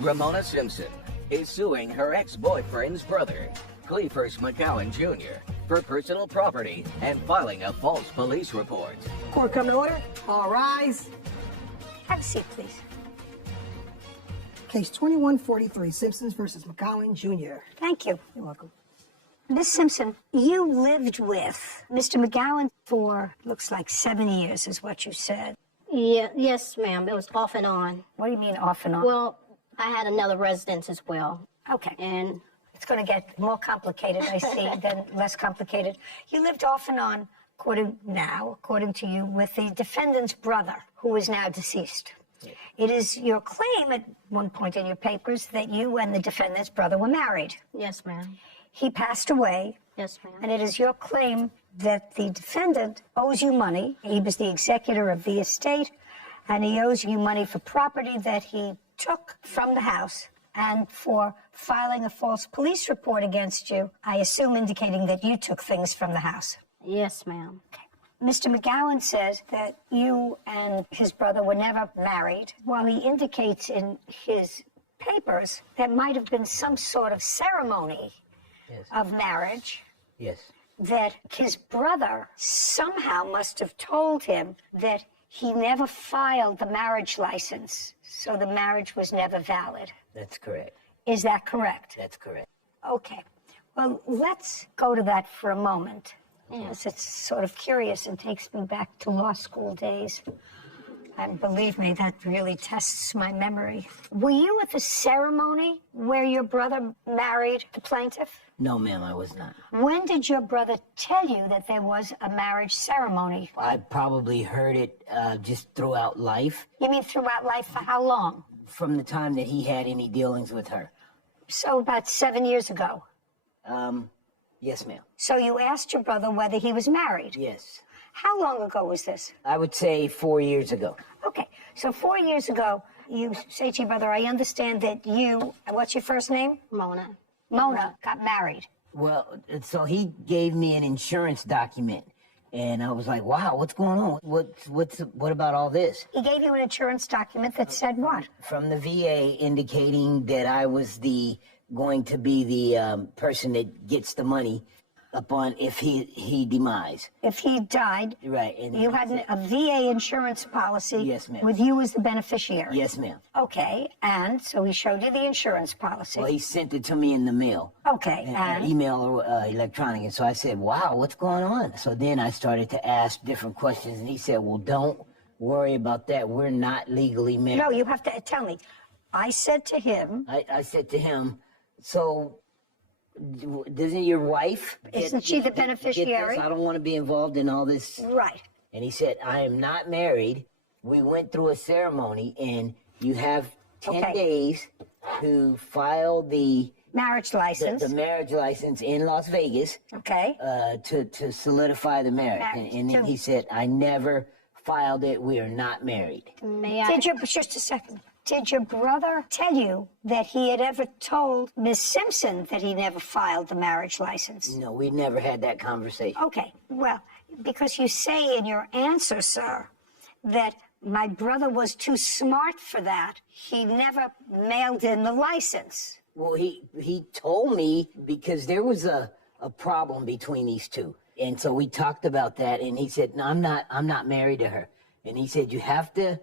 Ramona Simpson is suing her ex-boyfriend's brother, Cleefers McCowan Jr., for personal property and filing a false police report. Court come to order. All rise. Have a seat, please. Case 2143, Simpsons versus McCowan Jr. Thank you. You're welcome. Miss Simpson, you lived with Mr. McGowan for, looks like 7 years is what you said. Yes, ma'am. It was off and on. What do you mean off and on? Well, I had another residence as well. Okay. And it's going to get more complicated, I see, than less complicated. You lived off and on, according to you, with the defendant's brother, who is now deceased. Yeah. It is your claim at one point in your papers that you and the defendant's brother were married. Yes, ma'am. He passed away. Yes, ma'am. And it is your claim that the defendant owes you money. He was the executor of the estate, and he owes you money for property that he took from the house and for filing a false police report against you, I assume indicating that you took things from the house. Yes, ma'am. Okay. Mr. McGowan says that you and his brother were never married, while he indicates in his papers there might have been some sort of ceremony of marriage. Yes. That his brother somehow must have told him that he never filed the marriage license, so the marriage was never valid. That's correct. Is that correct? That's correct. Okay. Well, let's go to that for a moment, because it's sort of curious and takes me back to law school days. And believe me, that really tests my memory. Were you at the ceremony where your brother married the plaintiff? No, ma'am, I was not. When did your brother tell you that there was a marriage ceremony? I probably heard it just throughout life. You mean throughout life for how long? From the time that he had any dealings with her. So about 7 years ago? Yes, ma'am. So you asked your brother whether he was married? Yes. How long ago was this? I would say 4 years ago. Okay, so 4 years ago, you say to your brother, I understand that you, what's your first name? Mona. Mona got married. Well, so he gave me an insurance document, and I was like, wow, what's going on? What about all this? He gave you an insurance document that said what? From the VA indicating that I was going to be the person that gets the money upon if he demise. If he died, right? And you had a VA insurance policy. Yes, ma'am. With you as the beneficiary. Yes, ma'am. Okay, and so he showed you the insurance policy. Well, he sent it to me in the mail. Okay, and email or electronic, and so I said, "Wow, what's going on?" So then I started to ask different questions, and he said, "Well, don't worry about that. We're not legally married." No, you have to tell me. I said to him. I said to him, so. Doesn't your wife? Isn't she the beneficiary? I don't want to be involved in all this. Right. And he said, I am not married. We went through a ceremony, and you have 10 days to file the marriage license. The marriage license in Las Vegas. Okay. To solidify the marriage. And then he said, I never filed it. We are not married. May I? Just a second. Did your brother tell you that he had ever told Miss Simpson that he never filed the marriage license? No, we never had that conversation. Okay, well, because you say in your answer, sir, that my brother was too smart for that. He never mailed in the license. Well, he told me because there was a problem between these two. And so we talked about that, and he said, no, I'm not married to her. And he said, you have to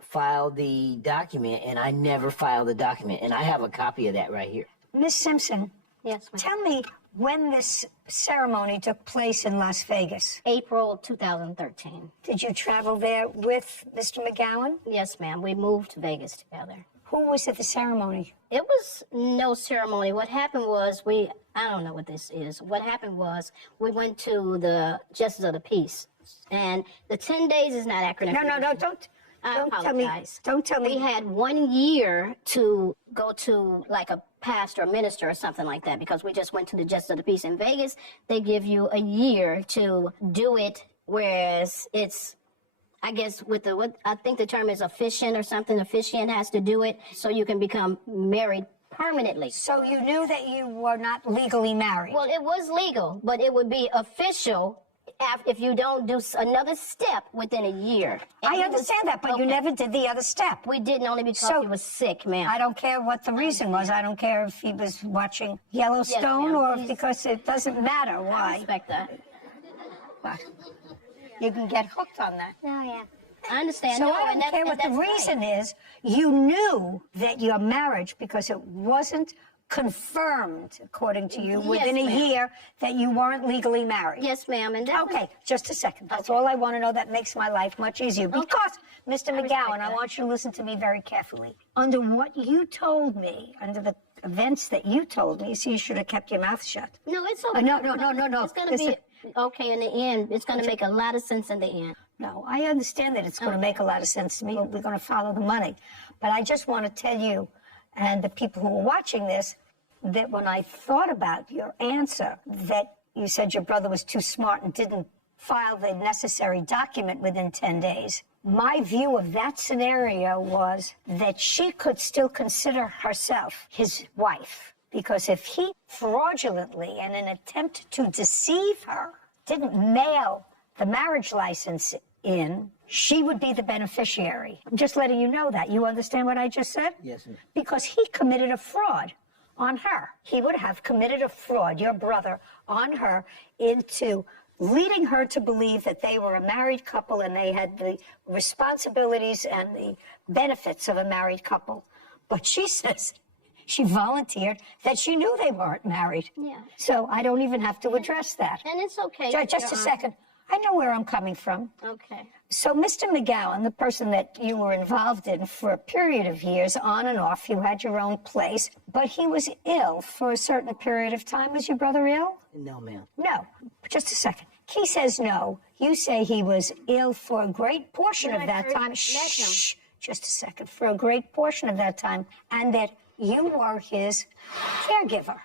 file the document, and I never filed the document, and I have a copy of that right here. Miss Simpson, yes, ma'am. Tell me when this ceremony took place in Las Vegas. April 2013. Did you travel there with Mr. McGowan? Yes, ma'am. We moved to Vegas together. Who was at the ceremony? It was no ceremony. What happened was I don't know what this is. What happened was we went to the Justice of the Peace, and the 10 days is not accurate. No, don't tell me. Don't tell me. We had 1 year to go to like a pastor or minister or something like that because we just went to the Justice of the Peace in Vegas. They give you a year to do it, whereas it's, I guess, I think the term is officiant or something. Officiant has to do it so you can become married permanently. So you knew that you were not legally married? Well, it was legal, but it would be official if you don't do another step within a year. And I understand that, but you never did the other step. We didn't, only because he was sick, ma'am. I don't care what the reason was. I don't care if he was watching Yellowstone or because it doesn't matter why. I respect that. But you can get hooked on that. Oh, yeah. I understand. So I don't care what the reason is. You knew that your marriage, because it wasn't confirmed, according to you, within a year that you weren't legally married. Yes, ma'am. And okay, just a second. That's all I want to know. That makes my life much easier. Because, Mr. McGowan, I want you to listen to me very carefully. Under what you told me, under the events that you told me, so you should have kept your mouth shut. No, it's okay. No. It's going to be okay in the end. It's going to make a lot of sense in the end. No, I understand that it's going to make a lot of sense to me. We're going to follow the money. But I just want to tell you and the people who are watching this that when I thought about your answer, that you said your brother was too smart and didn't file the necessary document within 10 days, my view of that scenario was that she could still consider herself his wife. Because if he fraudulently, in an attempt to deceive her, didn't mail the marriage license in, she would be the beneficiary. I'm just letting you know that. You understand what I just said? Yes, ma'am. Because he committed a fraud on her. He would have committed a fraud, your brother, on her into leading her to believe that they were a married couple and they had the responsibilities and the benefits of a married couple. But she says she volunteered that she knew they weren't married. Yeah. So I don't even have to address that. And it's okay. Just a second. I know where I'm coming from. Okay. So Mr. McGowan, the person that you were involved in for a period of years, on and off, you had your own place, but he was ill for a certain period of time. Was your brother ill? No, ma'am. No. Just a second. He says no. You say he was ill for a great portion of that time. Shh. Just a second. For a great portion of that time. And that you were his caregiver.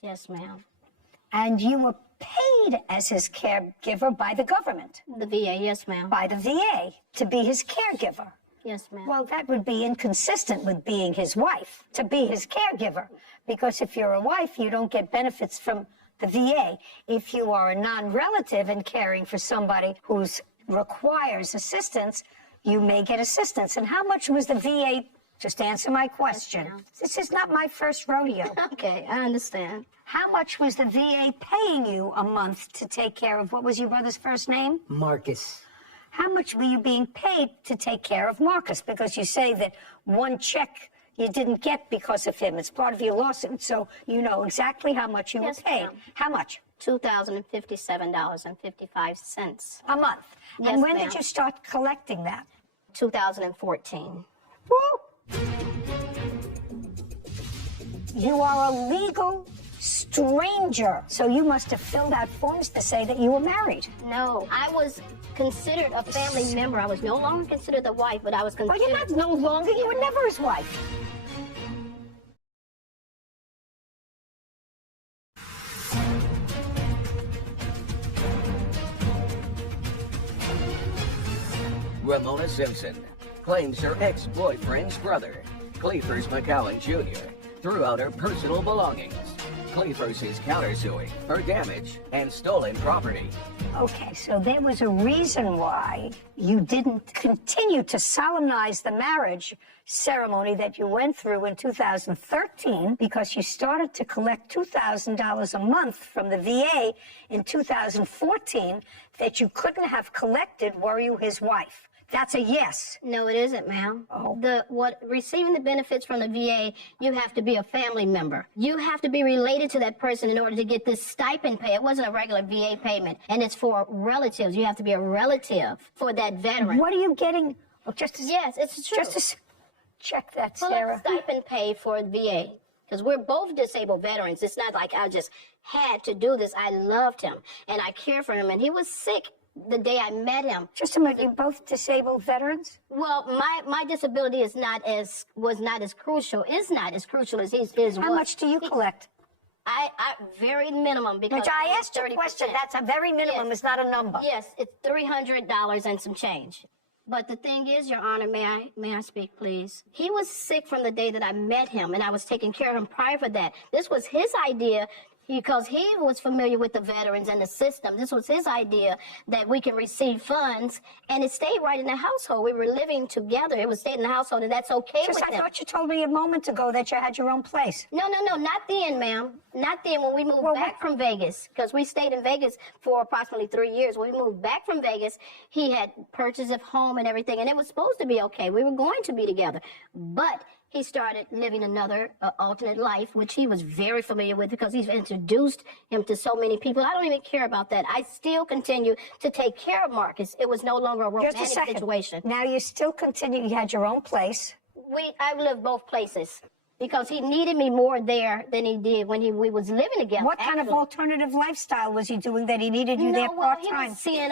Yes, ma'am. And you were paid as his caregiver by the government. The VA, yes, ma'am. By the VA, to be his caregiver. Yes, ma'am. Well, that would be inconsistent with being his wife, to be his caregiver. Because if you're a wife, you don't get benefits from the VA. If you are a non-relative and caring for somebody who requires assistance, you may get assistance. And how much was the VA? Just answer my question. This is not my first rodeo. Okay, I understand. How much was the VA paying you a month to take care of, what was your brother's first name? Marcus. How much were you being paid to take care of Marcus? Because you say that one check you didn't get because of him. It's part of your lawsuit, so you know exactly how much you were paid. How much? $2,057.55. A month. Yes, and when ma'am. did you start collecting that? 2014. Woo! You are a legal stranger, so you must have filled out forms to say that you were married. No, I was considered a family member. I was no longer considered the wife, but I was considered... Well, you're not no longer. You were never his wife. Ramona Simpson claims her ex-boyfriend's brother, Cleefers McCowan Jr., threw out her personal belongings. Cleefers is countersuing for damage and stolen property. Okay, so there was a reason why you didn't continue to solemnize the marriage ceremony that you went through in 2013, because you started to collect $2,000 a month from the VA in 2014 that you couldn't have collected were you his wife. That's a yes. No, it isn't, ma'am. Oh. Receiving the benefits from the VA, you have to be a family member. You have to be related to that person in order to get this stipend pay. It wasn't a regular VA payment, and it's for relatives. You have to be a relative for that veteran. What are you getting? Oh, yes, it's true. Check that, Full Sarah. stipend pay for the VA. Because we're both disabled veterans. It's not like I just had to do this. I loved him, and I cared for him, and he was sick the day I met him. Just a minute, you're both disabled veterans? Well, my disability was not as crucial as his was. How much do you collect? I very minimum, because Which I asked you a question. That's a very minimum. Yes. It's not a number. Yes, it's $300 and some change. But the thing is, Your Honor, may I speak, please? He was sick from the day that I met him, and I was taking care of him prior for that. This was his idea Because he was familiar with the veterans and the system. This was his idea that we can receive funds, and it stayed right in the household. We were living together. It was stayed in the household, and that's okay with I them. thought you told me a moment ago that you had your own place. No, not then, ma'am. Not then when we moved back from Vegas, because we stayed in Vegas for approximately 3 years. When we moved back from Vegas, he had purchased a home and everything, and it was supposed to be okay. We were going to be together. But he started living another alternate life, which he was very familiar with because he's introduced him to so many people. I don't even care about that. I still continue to take care of Marcus. It was no longer a romantic situation. Now you still continue. You had your own place. I lived both places because he needed me more there than he did when we was living together. What kind of alternative lifestyle was he doing that he needed you there part-time? He was seeing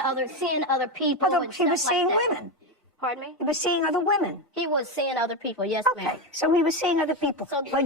other people. He was seeing women. Pardon me? He was seeing other women. He was seeing other people, yes, ma'am. Okay, so he was seeing other people. But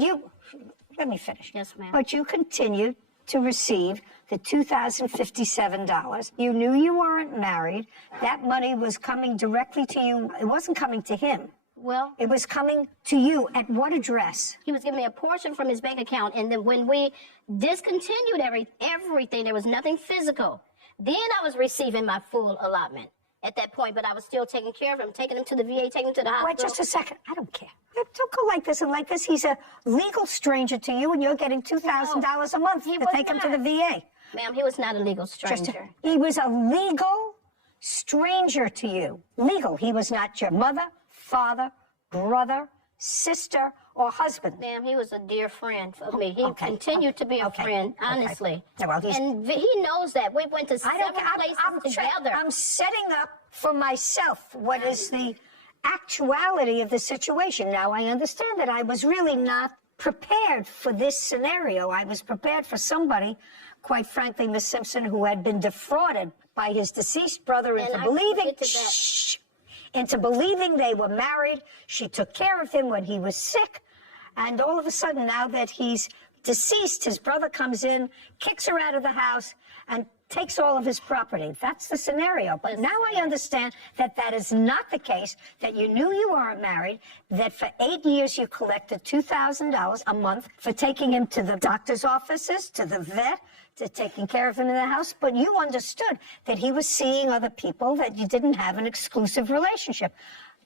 let me finish. Yes, ma'am. But you continued to receive the $2,057. You knew you weren't married. That money was coming directly to you. It wasn't coming to him. Well, it was coming to you. At what address? He was giving me a portion from his bank account, and then when we discontinued everything, there was nothing physical. Then I was receiving my full allotment at that point, but I was still taking care of him, taking him to the VA, taking him to the hospital. Wait just a second. I don't care. Don't go like this and like this. He's a legal stranger to you, and you're getting $2,000 a month to take him to the VA. Ma'am, he was not a legal stranger. He was a legal stranger to you. Legal. He was not your mother, father, brother, sister, or husband. Ma'am, he was a dear friend of me. He continued to be a friend, honestly. Well, and he knows that. We went to several places together. I'm setting up for myself what is the actuality of the situation. Now, I understand that I was really not prepared for this scenario. I was prepared for somebody, quite frankly, Miss Simpson, who had been defrauded by his deceased brother into believing they were married. She took care of him when he was sick. And all of a sudden, now that he's deceased, his brother comes in, kicks her out of the house, and takes all of his property. That's the scenario. But now I understand that that is not the case, that you knew you weren't married, that for 8 years you collected $2,000 a month for taking him to the doctor's offices, to the vet, to taking care of him in the house, but you understood that he was seeing other people, that you didn't have an exclusive relationship.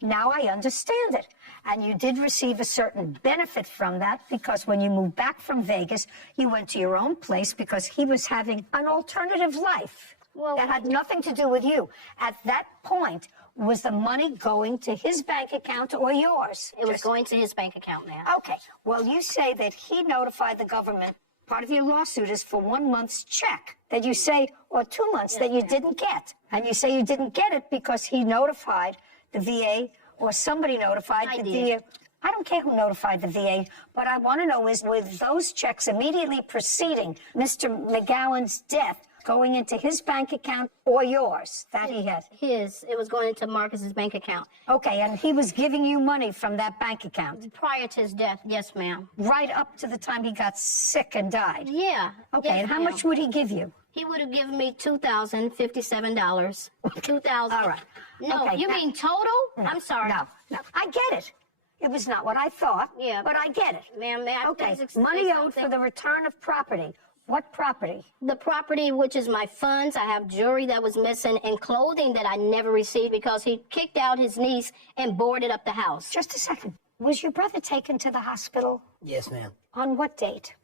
Now I understand it. And you did receive a certain benefit from that because when you moved back from Vegas, you went to your own place because he was having an alternative life that had nothing to do with you. At that point, was the money going to his bank account or yours? It was going to his bank account, ma'am. Okay. Well, you say that he notified the government. Part of your lawsuit is for 1 month's check that you say, or 2 months that you didn't get. And you say you didn't get it because he notified the VA or somebody notified the VA. I don't care who notified the VA, but I want to know is with those checks immediately preceding Mr. McGowan's death going into his bank account or yours that he has? His. It was going into Marcus's bank account. Okay, and he was giving you money from that bank account? Prior to his death, yes, ma'am. Right up to the time he got sick and died? Yeah. Okay, yes, and how much would he give you? He would have given me $2,057. $2,000. All right. No, okay. You mean total? No, I'm sorry. No, I get it. It was not what I thought, but I get it. Ma'am, may I okay, please money owed for the return of property. What property? The property, which is my funds. I have jewelry that was missing and clothing that I never received because he kicked out his niece and boarded up the house. Just a second. Was your brother taken to the hospital? Yes, ma'am. On what date?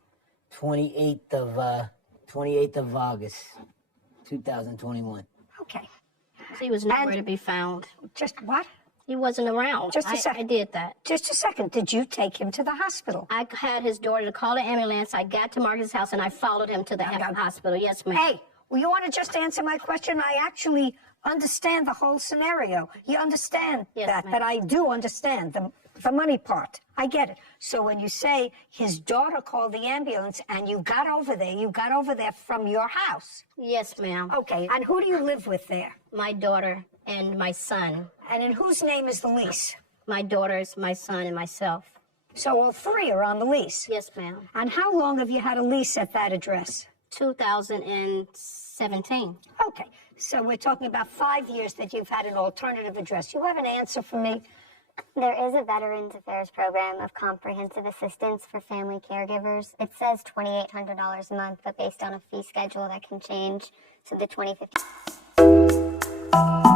28th of August, 2021. Okay. He was nowhere to be found. Just what? He wasn't around. Just a second. I did that. Just a second. Did you take him to the hospital? I had his daughter to call the ambulance. I got to Marcus' house and I followed him to the hospital. Yes, ma'am. Hey, well, you want to just answer my question? I actually understand the whole scenario. You understand that I do understand the money part. I get it. So when you say his daughter called the ambulance and you got over there from your house? Yes, ma'am. Okay, and who do you live with there? My daughter and my son. And in whose name is the lease? My daughters, my son, and myself. So all three are on the lease? Yes, ma'am. And how long have you had a lease at that address? 2017. Okay, so we're talking about 5 years that you've had an alternative address. You have an answer for me? There is a Veterans Affairs program of comprehensive assistance for family caregivers. It says $2,800 a month, but based on a fee schedule that can change. So the 2050.